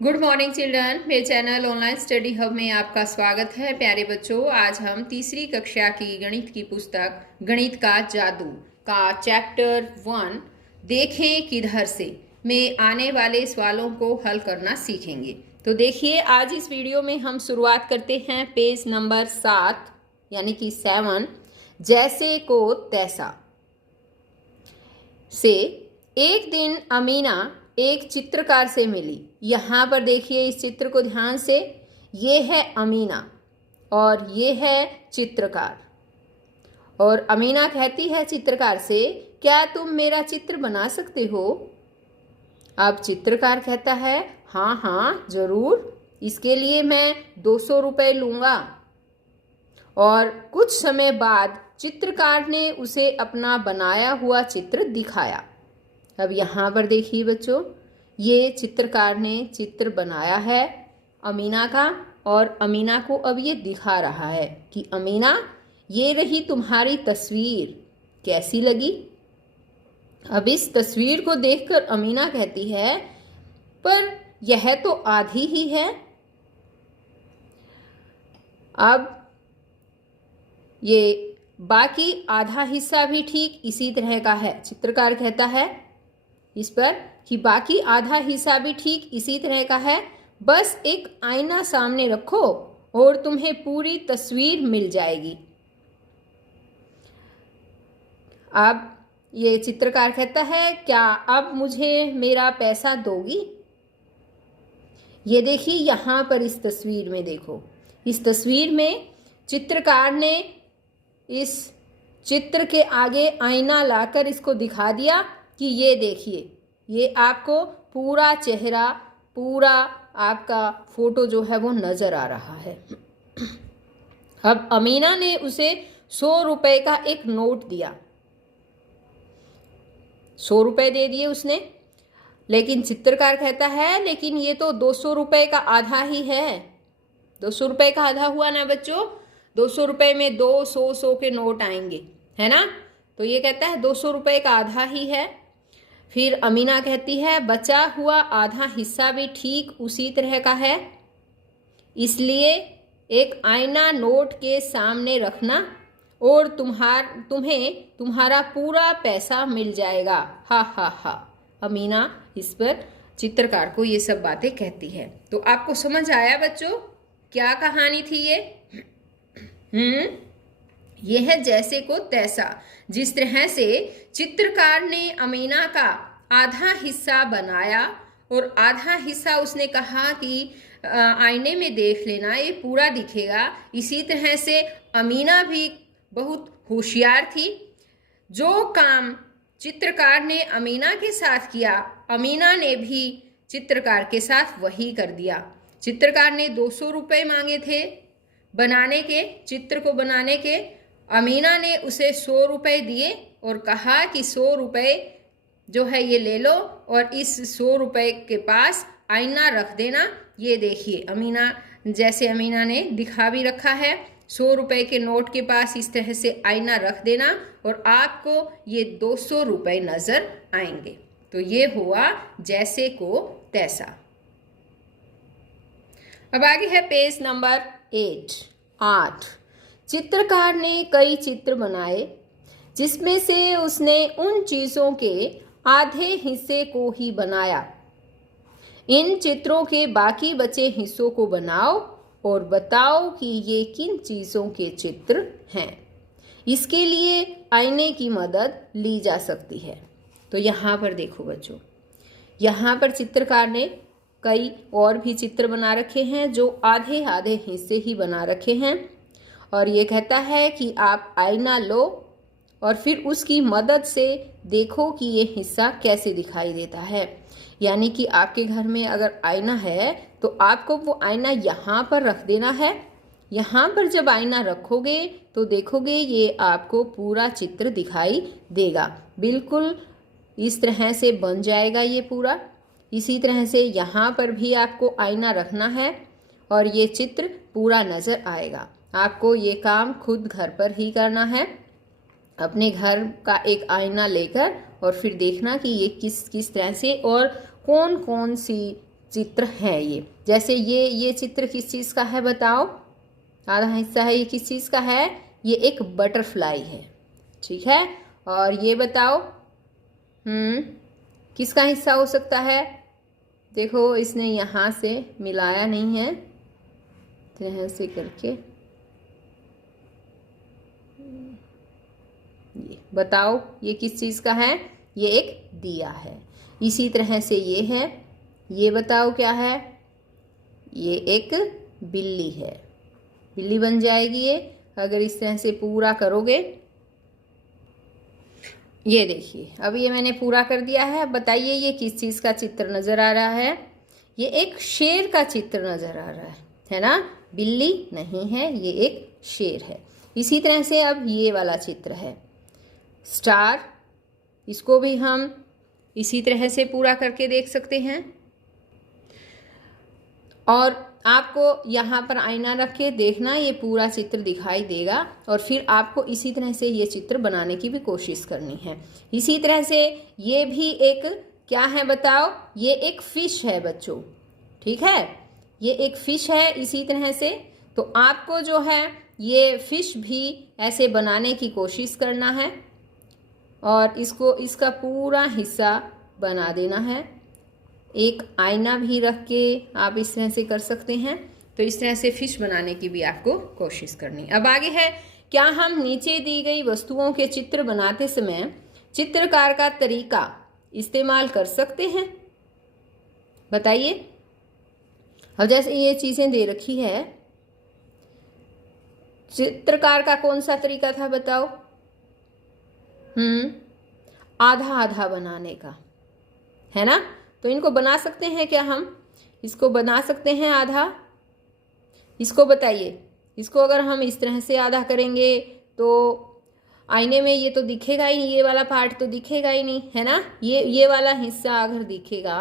Good morning children. मेरे channel online study hub में आपका स्वागत है। प्यारे बच्चों, आज हम तीसरी कक्षा की गणित की पुस्तक गणित का जादू का चैप्टर 1 देखें किधर से में आने वाले सवालों को हल करना सीखेंगे। तो देखिए, आज इस वीडियो में हम शुरुआत करते हैं पेज नंबर 7 यानी कि 7, जैसे को तैसा से। एक दिन अमीना एक चित्रकार से मिली। यहाँ पर देखिए इस चित्र को ध्यान से। ये है अमीना और ये है चित्रकार। और अमीना कहती है चित्रकार से, क्या तुम मेरा चित्र बना सकते हो? अब चित्रकार कहता है, हाँ हाँ जरूर, इसके लिए मैं 200 रुपये लूँगा। और कुछ समय बाद चित्रकार ने उसे अपना बनाया हुआ चित्र दिखाया। अब यहाँ पर देखिए बच्चों, ये चित्रकार ने चित्र बनाया है अमीना का और अमीना को अब ये दिखा रहा है कि अमीना, ये रही तुम्हारी तस्वीर, कैसी लगी? अब इस तस्वीर को देखकर अमीना कहती है, पर यह तो आधी ही है। अब ये बाकी आधा हिस्सा भी ठीक इसी तरह का है। चित्रकार कहता है इस पर कि बाकी आधा हिस्सा भी ठीक इसी तरह का है, बस एक आईना सामने रखो और तुम्हें पूरी तस्वीर मिल जाएगी। अब ये चित्रकार कहता है, क्या अब मुझे मेरा पैसा दोगी? ये देखिए यहाँ पर इस तस्वीर में देखो, इस तस्वीर में चित्रकार ने इस चित्र के आगे आईना लाकर इसको दिखा दिया कि ये देखिए, ये आपको पूरा चेहरा, पूरा आपका फोटो जो है वो नजर आ रहा है। अब अमीना ने उसे 100 रुपये का एक नोट दिया। 100 रुपये दे दिए उसने। लेकिन चित्रकार कहता है, लेकिन ये तो 200 रुपये का आधा ही है। 200 रुपये का आधा हुआ ना बच्चों? 200 रुपये में 200 के नोट आएंगे, है ना? तो ये कहता है 200 रुपये का आधा ही है। फिर अमीना कहती है, बचा हुआ आधा हिस्सा भी ठीक उसी तरह का है, इसलिए एक आईना नोट के सामने रखना और तुम्हें तुम्हारा पूरा पैसा मिल जाएगा। हा हा हा। अमीना इस पर चित्रकार को ये सब बातें कहती है। तो आपको समझ आया बच्चों, क्या कहानी थी ये? यह है जैसे को तैसा। जिस तरह से चित्रकार ने अमीना का आधा हिस्सा बनाया और आधा हिस्सा उसने कहा कि आईने में देख लेना, ये पूरा दिखेगा, इसी तरह से अमीना भी बहुत होशियार थी। जो काम चित्रकार ने अमीना के साथ किया, अमीना ने भी चित्रकार के साथ वही कर दिया। चित्रकार ने 200 रुपये मांगे थे बनाने के, चित्र को बनाने के। अमीना ने उसे 100 रुपये दिए और कहा कि 100 रुपये जो है ये ले लो और इस 100 रुपये के पास आईना रख देना। ये देखिए अमीना, जैसे अमीना ने दिखा भी रखा है, 100 रुपये के नोट के पास इस तरह से आईना रख देना और आपको ये 200 रुपये नज़र आएंगे। तो ये हुआ जैसे को तैसा। अब आगे है पेज नंबर 8। चित्रकार ने कई चित्र बनाए, जिसमें से उसने उन चीज़ों के आधे हिस्से को ही बनाया। इन चित्रों के बाकी बचे हिस्सों को बनाओ और बताओ कि ये किन चीज़ों के चित्र हैं। इसके लिए आईने की मदद ली जा सकती है। तो यहाँ पर देखो बच्चों, यहाँ पर चित्रकार ने कई और भी चित्र बना रखे हैं जो आधे आधे हिस्से ही बना रखे हैं। और ये कहता है कि आप आईना लो और फिर उसकी मदद से देखो कि ये हिस्सा कैसे दिखाई देता है। यानी कि आपके घर में अगर आईना है तो आपको वो आईना यहाँ पर रख देना है। यहाँ पर जब आईना रखोगे तो देखोगे ये आपको पूरा चित्र दिखाई देगा। बिल्कुल इस तरह से बन जाएगा ये पूरा। इसी तरह से यहाँ पर भी आपको आईना रखना है और ये चित्र पूरा नज़र आएगा। आपको ये काम खुद घर पर ही करना है, अपने घर का एक आईना लेकर, और फिर देखना कि ये किस किस तरह से और कौन कौन सी चित्र है ये। जैसे ये चित्र किस चीज़ का है बताओ, आधा हिस्सा है, ये किस चीज़ का है, ये एक बटरफ्लाई है, ठीक है। और ये बताओ किसका हिस्सा हो सकता है, देखो इसने यहाँ से मिलाया नहीं है, तरह से करके ये बताओ ये किस चीज़ का है, ये एक दिया है। इसी तरह से ये है, ये बताओ क्या है, ये एक बिल्ली है, बिल्ली बन जाएगी ये अगर इस तरह से पूरा करोगे। ये देखिए अब ये मैंने पूरा कर दिया है। अब बताइए ये किस चीज़ का चित्र नज़र आ रहा है, ये एक शेर का चित्र नज़र आ रहा है ना, बिल्ली नहीं है, ये एक शेर है। इसी तरह से अब ये वाला चित्र है स्टार, इसको भी हम इसी तरह से पूरा करके देख सकते हैं। और आपको यहाँ पर आईना रख के देखना, ये पूरा चित्र दिखाई देगा और फिर आपको इसी तरह से ये चित्र बनाने की भी कोशिश करनी है। इसी तरह से ये भी एक क्या है बताओ, ये एक फिश है बच्चों, ठीक है, ये एक फिश है। इसी तरह से तो आपको जो है ये फिश भी ऐसे बनाने की कोशिश करना है और इसको इसका पूरा हिस्सा बना देना है। एक आईना भी रख के आप इस तरह से कर सकते हैं। तो इस तरह से फिश बनाने की भी आपको कोशिश करनी। अब आगे है, क्या हम नीचे दी गई वस्तुओं के चित्र बनाते समय चित्रकार का तरीका इस्तेमाल कर सकते हैं, बताइए। अब जैसे ये चीज़ें दे रखी है, चित्रकार का कौन सा तरीका था बताओ, आधा आधा बनाने का, है ना। तो इनको बना सकते हैं क्या, हम इसको बना सकते हैं आधा, इसको बताइए। इसको अगर हम इस तरह से आधा करेंगे तो आईने में ये तो दिखेगा ही नहीं, ये वाला पार्ट तो दिखेगा ही नहीं, है ना। ये वाला हिस्सा अगर दिखेगा,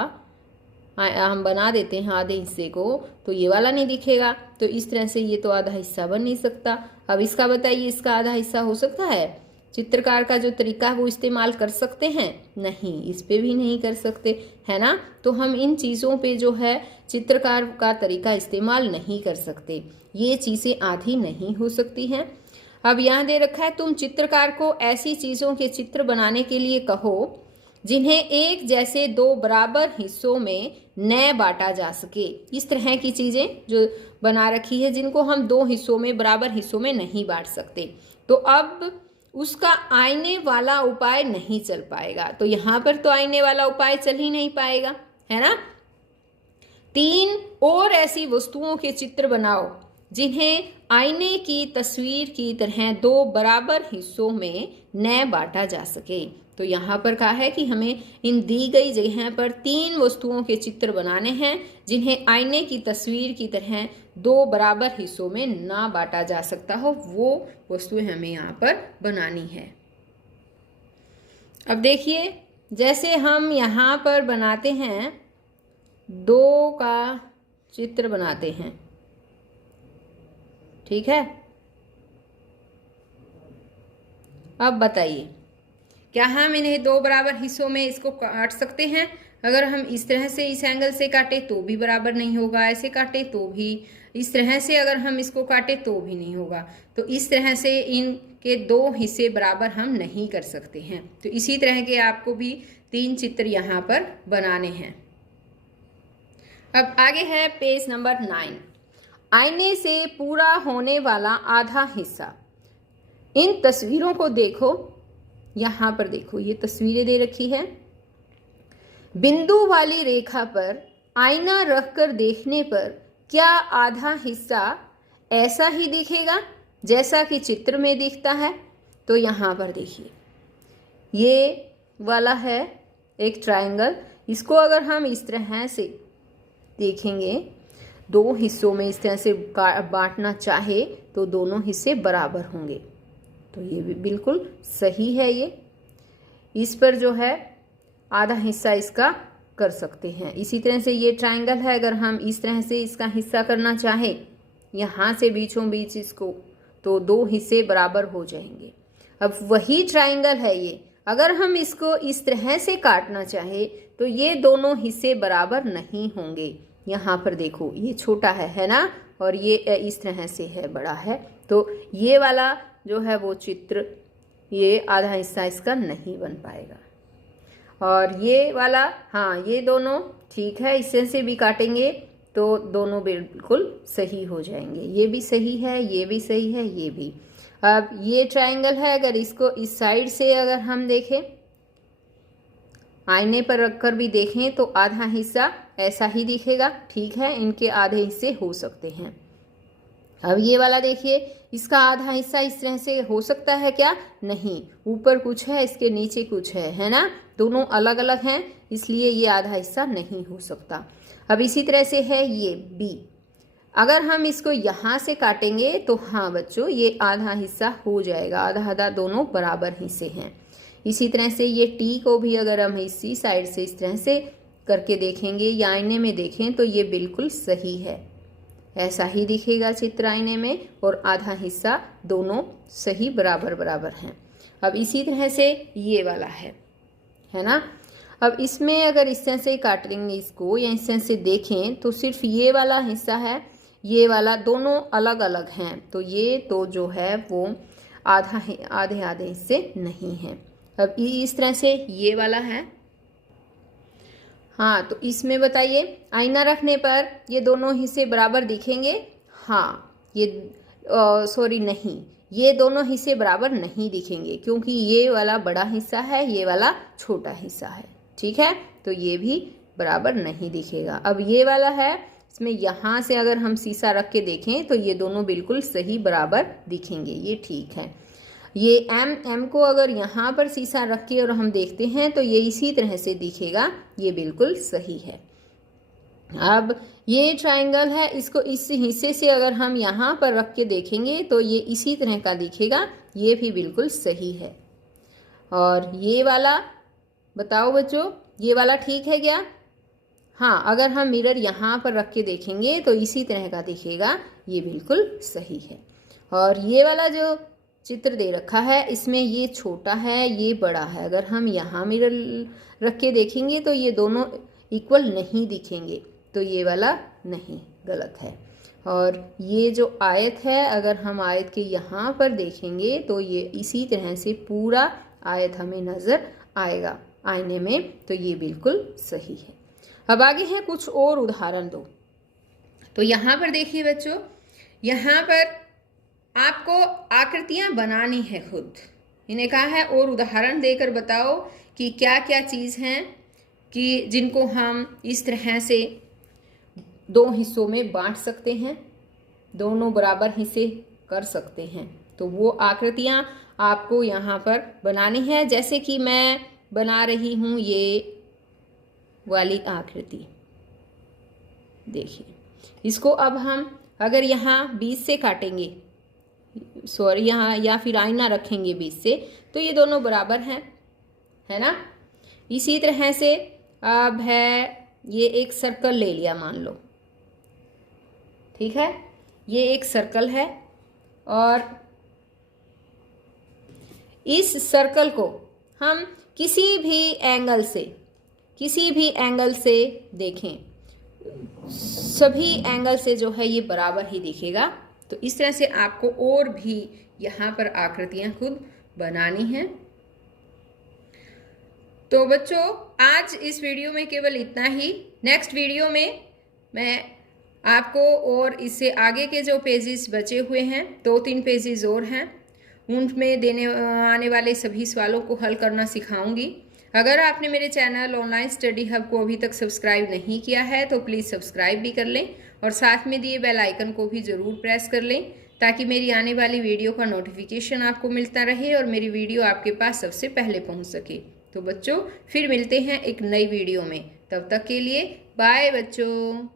हम बना देते हैं आधे हिस्से को, तो ये वाला नहीं दिखेगा। तो इस तरह से ये तो आधा हिस्सा बन नहीं सकता। अब इसका बताइए, इसका आधा हिस्सा हो सकता है, चित्रकार का जो तरीका है वो इस्तेमाल कर सकते हैं, नहीं, इस पे भी नहीं कर सकते, है ना। तो हम इन चीज़ों पे जो है चित्रकार का तरीका इस्तेमाल नहीं कर सकते, ये चीज़ें आधी नहीं हो सकती हैं। अब यहाँ दे रखा है, तुम चित्रकार को ऐसी चीज़ों के चित्र बनाने के लिए कहो जिन्हें एक जैसे दो बराबर हिस्सों में न बांटा जा सके। इस तरह की चीज़ें जो बना रखी है जिनको हम दो हिस्सों में, बराबर हिस्सों में नहीं बांट सकते, तो अब उसका आईने वाला उपाय नहीं चल पाएगा। तो यहाँ पर तो आईने वाला उपाय चल ही नहीं पाएगा, है ना। 3 और ऐसी वस्तुओं के चित्र बनाओ जिन्हें आईने की तस्वीर की तरह दो बराबर हिस्सों में न बांटा जा सके। तो यहाँ पर कहा है कि हमें इन दी गई जगह पर 3 वस्तुओं के चित्र बनाने हैं जिन्हें आईने की तस्वीर की तरह दो बराबर हिस्सों में ना बांटा जा सकता हो, वो वस्तुएं हमें यहाँ पर बनानी है। अब देखिए, जैसे हम यहाँ पर बनाते हैं, 2 का चित्र बनाते हैं, ठीक है। अब बताइए, क्या हम इन्हें 2 बराबर हिस्सों में इसको काट सकते हैं। अगर हम इस तरह से इस एंगल से काटे तो भी बराबर नहीं होगा, ऐसे काटे तो भी, इस तरह से अगर हम इसको काटे तो भी नहीं होगा। तो इस तरह से इनके 2 हिस्से बराबर हम नहीं कर सकते हैं। तो इसी तरह के आपको भी 3 चित्र यहाँ पर बनाने हैं। अब आगे है पेज नंबर 9, आईने से पूरा होने वाला आधा हिस्सा। इन तस्वीरों को देखो, यहाँ पर देखो, ये तस्वीरें दे रखी है। बिंदु वाली रेखा पर आईना रखकर देखने पर क्या आधा हिस्सा ऐसा ही दिखेगा जैसा कि चित्र में दिखता है। तो यहाँ पर देखिए, ये वाला है एक ट्रायंगल, इसको अगर हम इस तरह से देखेंगे, 2 हिस्सों में इस तरह से बांटना चाहे तो दोनों हिस्से बराबर होंगे। तो ये भी बिल्कुल सही है। ये इस पर जो है आधा हिस्सा इसका कर सकते हैं। इसी तरह से ये ट्रायंगल है, अगर हम इस तरह से इसका हिस्सा करना चाहें यहाँ से बीचों बीच इसको, तो 2 हिस्से बराबर हो जाएंगे। अब वही ट्रायंगल है ये, अगर हम इसको इस तरह से काटना चाहे तो ये दोनों हिस्से बराबर नहीं होंगे। यहाँ पर देखो ये छोटा है ना, और ये इस तरह से है, बड़ा है, तो ये वाला जो है वो चित्र, ये आधा हिस्सा इसका नहीं बन पाएगा। और ये वाला, हाँ ये दोनों ठीक है, इससे से भी काटेंगे तो दोनों बिल्कुल सही हो जाएंगे। ये भी सही है, ये भी सही है, ये भी। अब ये ट्रायंगल है, अगर इसको इस साइड से अगर हम देखें, आईने पर रखकर भी देखें तो आधा हिस्सा ऐसा ही दिखेगा, ठीक है, इनके आधे हिस्से हो सकते हैं। अब ये वाला देखिए, इसका आधा हिस्सा इस तरह से हो सकता है क्या? नहीं, ऊपर कुछ है, इसके नीचे कुछ है ना, दोनों अलग अलग हैं, इसलिए ये आधा हिस्सा नहीं हो सकता। अब इसी तरह से है ये बी, अगर हम इसको यहाँ से काटेंगे तो हाँ बच्चों ये आधा हिस्सा हो जाएगा, आधा आधा दोनों बराबर हिस्से हैं। इसी तरह से ये टी को भी अगर हम इसी साइड से इस तरह से करके देखेंगे या आईने में देखें तो ये बिल्कुल सही है, ऐसा ही दिखेगा चित्र आईने में, और आधा हिस्सा दोनों सही बराबर बराबर हैं। अब इसी तरह से ये वाला है ना। अब इसमें अगर इस तरह से काटेंगे इसको या इस तरह से देखें तो सिर्फ ये वाला हिस्सा है, ये वाला दोनों अलग अलग हैं, तो ये तो जो है वो आधे आधे हिस्से नहीं हैं। अब इस तरह से ये वाला है, हाँ तो इसमें बताइए आईना रखने पर ये दोनों हिस्से बराबर दिखेंगे? हाँ, ये सॉरी नहीं, ये दोनों हिस्से बराबर नहीं दिखेंगे, क्योंकि ये वाला बड़ा हिस्सा है, ये वाला छोटा हिस्सा है, ठीक है, तो ये भी बराबर नहीं दिखेगा। अब ये वाला है, इसमें यहाँ से अगर हम शीशा रख के देखें तो ये दोनों बिल्कुल सही बराबर दिखेंगे, ये ठीक है। ये एम को अगर यहाँ पर शीशा रख के और हम देखते हैं तो ये इसी तरह से दिखेगा, ये बिल्कुल सही है। अब ये ट्रायंगल है, इसको इस हिस्से से अगर हम यहाँ पर रख के देखेंगे तो ये इसी तरह का दिखेगा, ये भी बिल्कुल सही है। और ये वाला बताओ बच्चों, ये वाला ठीक है क्या? हाँ, अगर हम मिरर यहाँ पर रख के देखेंगे तो इसी तरह का दिखेगा, ये बिल्कुल सही है। और ये वाला जो चित्र दे रखा है इसमें ये छोटा है, ये बड़ा है, अगर हम यहाँ मिरर रख के देखेंगे तो ये दोनों इक्वल नहीं दिखेंगे, तो ये वाला नहीं, गलत है। और ये जो आयत है, अगर हम आयत के यहाँ पर देखेंगे तो ये इसी तरह से पूरा आयत हमें नज़र आएगा आईने में, तो ये बिल्कुल सही है। अब आगे है कुछ और उदाहरण दो। तो यहाँ पर देखिए बच्चों, यहाँ पर आपको आकृतियाँ बनानी है खुद, इन्हें कहा है और उदाहरण देकर बताओ कि क्या क्या चीज़ हैं कि जिनको हम इस तरह से दो हिस्सों में बांट सकते हैं, दोनों बराबर हिस्से कर सकते हैं। तो वो आकृतियाँ आपको यहाँ पर बनानी है, जैसे कि मैं बना रही हूँ ये वाली आकृति, देखिए इसको अब हम अगर यहाँ बीच से काटेंगे, सॉरी यहाँ या फिर आईना रखेंगे बीच से, तो ये दोनों बराबर हैं, है ना। इसी तरह से अब है ये एक सर्कल ले लिया मान लो, ठीक है, ये एक सर्कल है और इस सर्कल को हम किसी भी एंगल से देखें, सभी एंगल से जो है ये बराबर ही दिखेगा। तो इस तरह से आपको और भी यहाँ पर आकृतियाँ खुद बनानी हैं। तो बच्चों आज इस वीडियो में केवल इतना ही। नेक्स्ट वीडियो में मैं आपको और इससे आगे के जो पेजेस बचे हुए हैं, 2-3 पेजेस और हैं, उनमें देने आने वाले सभी सवालों को हल करना सिखाऊंगी। अगर आपने मेरे चैनल ऑनलाइन स्टडी हब को अभी तक सब्सक्राइब नहीं किया है तो प्लीज़ सब्सक्राइब भी कर लें और साथ में दिए बेल आइकन को भी ज़रूर प्रेस कर लें, ताकि मेरी आने वाली वीडियो का नोटिफिकेशन आपको मिलता रहे और मेरी वीडियो आपके पास सबसे पहले पहुंच सके। तो बच्चों फिर मिलते हैं एक नई वीडियो में, तब तक के लिए बाय बच्चों।